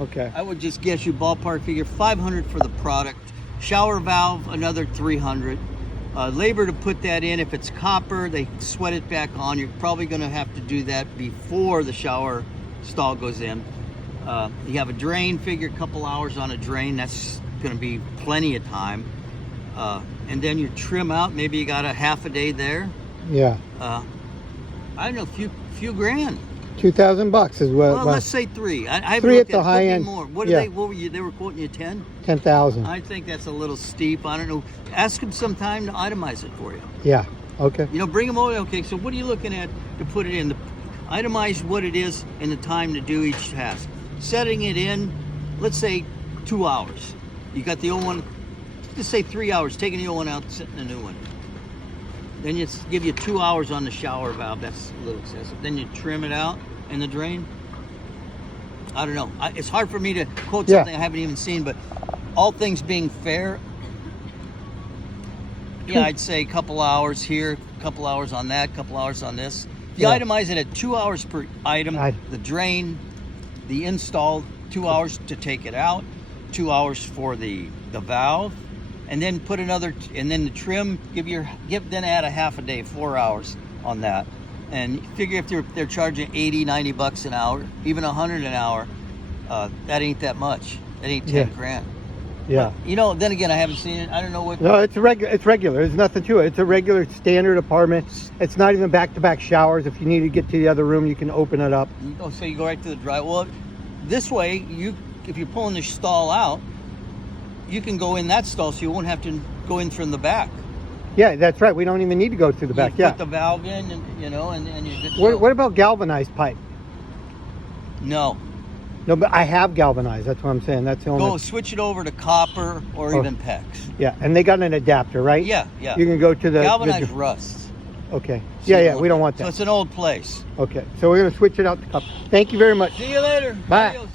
Okay. I would just guess you ballpark figure 500 for the product. Shower valve, another 300. Labor to put that in. If it's copper, they sweat it back on. You're probably going to have to do that before the shower stall goes in. You have a drain, figure a couple hours on a drain. That's going to be plenty of time. And then you trim out. Maybe you got a half a day there. Yeah. I don't know, few grand. $2,000 is what. Well, let's say three. I haven't three looked at the high end. More. What were you? They were quoting you 10. 10,000. I think that's a little steep. I don't know. Ask them sometime to itemize it for you. Yeah. Okay. You know, bring them over. Okay, so what are you looking at to put it in? Itemize what it is and the time to do each task. Setting it in, let's say 2 hours. You got the old one. Just say 3 hours. Taking the old one out, setting the new one. Then you give you 2 hours on the shower valve. That's a little excessive. Then you trim it out in the drain. I don't know. It's hard for me to quote something I haven't even seen, but all things being fair, yeah, I'd say a couple hours here, a couple hours on that, a couple hours on this. If you itemize it at 2 hours per item, the drain, the install, 2 hours to take it out, 2 hours for the valve, and then put another, and then the trim, then add a half a day, 4 hours on that. And figure if they're charging 80, 90 bucks an hour, even 100 an hour, that ain't that much. That ain't 10 grand. Yeah. But, you know, then again, I haven't seen it. I don't know what. No, it's regular. There's nothing to it. It's a regular standard apartment. It's not even back-to-back showers. If you need to get to the other room, you can open it up. Oh, so you go right to the dry. Well, this way, if you're pulling the stall out, you can go in that stall, so you won't have to go in from the back. Yeah, that's right. We don't even need to go through the back. Put the valve in, and you know, and you get. What about galvanized pipe? No. No, but I have galvanized. That's what I'm saying. That's the only. Go switch it over to copper or even PEX. Yeah, and they got an adapter, right? Yeah, yeah. You can go to the galvanized rusts. Okay. So yeah, we don't want that. So it's an old place. Okay, so we're gonna switch it out to copper. Thank you very much. See you later. Bye. Adios.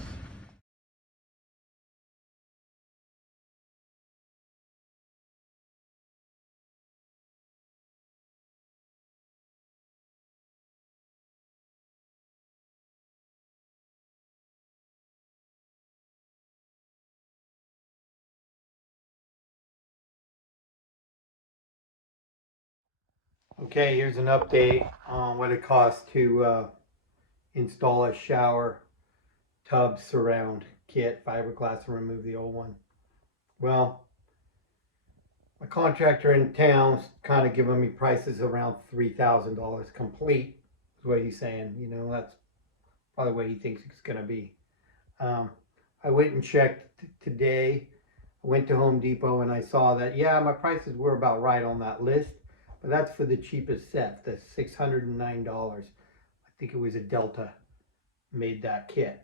Okay, here's an update on what it costs to install a shower tub surround kit, fiberglass, and remove the old one. Well, a contractor in town's kind of giving me prices around $3,000 complete, is what he's saying. You know, that's probably what he thinks it's going to be. I went and checked today. I went to Home Depot and I saw that, yeah, my prices were about right on that list. But that's for the cheapest set, the $609. I think it was a Delta made that kit.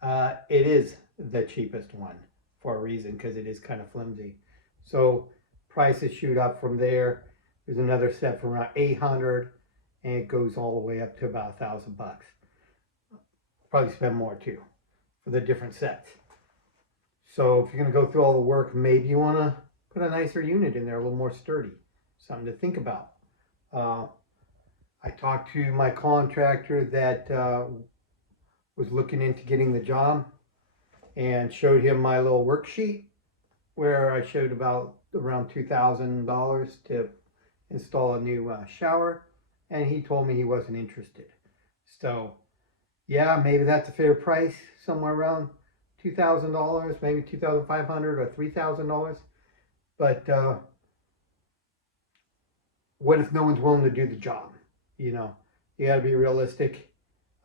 It is the cheapest one for a reason, because it is kind of flimsy. So prices shoot up from there. There's another set for around $800, and it goes all the way up to about $1,000 bucks. Probably spend more too for the different sets. So if you're going to go through all the work, maybe you want to put a nicer unit in there, a little more sturdy. Something to think about. I talked to my contractor that was looking into getting the job, and showed him my little worksheet where I showed about around $2,000 to install a new shower, and he told me he wasn't interested. So yeah, maybe that's a fair price, somewhere around $2,000, maybe $2,500 or $3,000. But what if no one's willing to do the job? You know, you got to be realistic.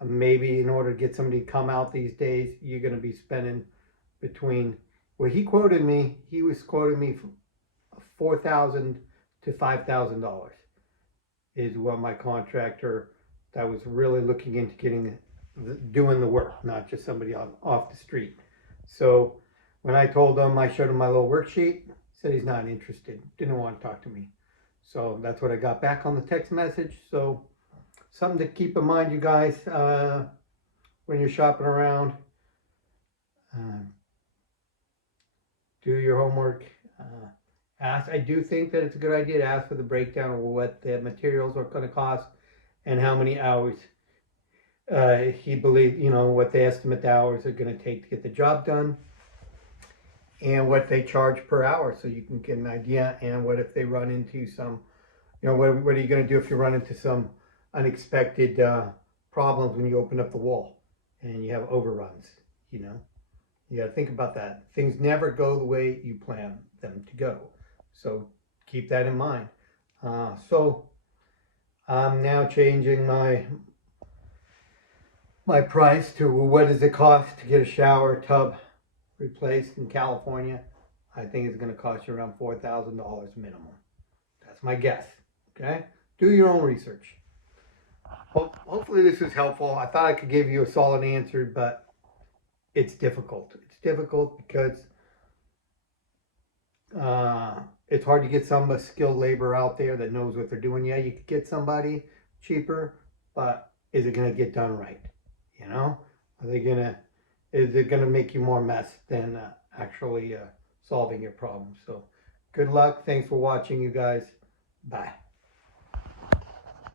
Maybe in order to get somebody to come out these days, you're going to be spending between, well, he was quoting me $4,000 to $5,000 is what my contractor that was really looking into doing the work, not just somebody off the street. So when I told him, I showed him my little worksheet, he said he's not interested, didn't want to talk to me. So that's what I got back on the text message. So something to keep in mind, you guys, when you're shopping around. Do your homework. I do think that it's a good idea to ask for the breakdown of what the materials are going to cost and how many hours. he believed, what they estimate the hours are going to take to get the job done, and what they charge per hour, so you can get an idea. And what if they run into some, what are you going to do if you run into some unexpected problems when you open up the wall and you have overruns? You got to think about that. Things never go the way you plan them to go, so keep that in mind. So I'm now changing my price to what does it cost to get a shower tub replaced in California. I think it's going to cost you around $4,000 minimum. That's my guess. Okay? Do your own research. Hopefully this is helpful. I thought I could give you a solid answer, but it's difficult. It's difficult because it's hard to get some skilled labor out there that knows what they're doing. Yeah, you could get somebody cheaper, but is it going to get done right? Is it going to make you more mess than actually solving your problem? So good luck. Thanks for watching, you guys. Bye.